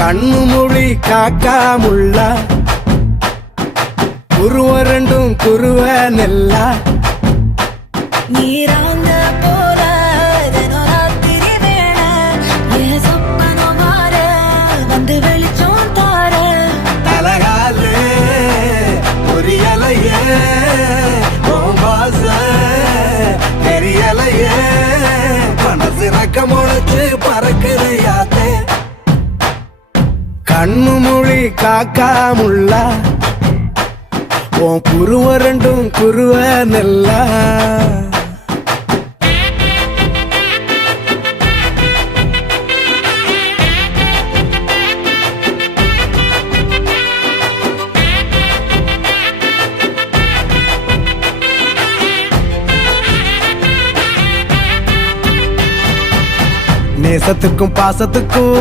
கண்ணு மொழி காக்காமுள்ள குருவ ரெண்டும் குருவ நெல்லா நீராங்க போல தினராத்திரி வேண என் சொப்பனம் மாற வந்து வெளிச்சம் தார தலகாலே பொரியலையே ஓம்பாச தெரியலையே மனசு ரக்க முளைச்சு பறக்குறையாத்தே கண்ணு மொழி காக்காமுள்ள உன் குருவ ரெண்டும் குருவ நெல்லா நேசத்துக்கும் பாசத்துக்கும்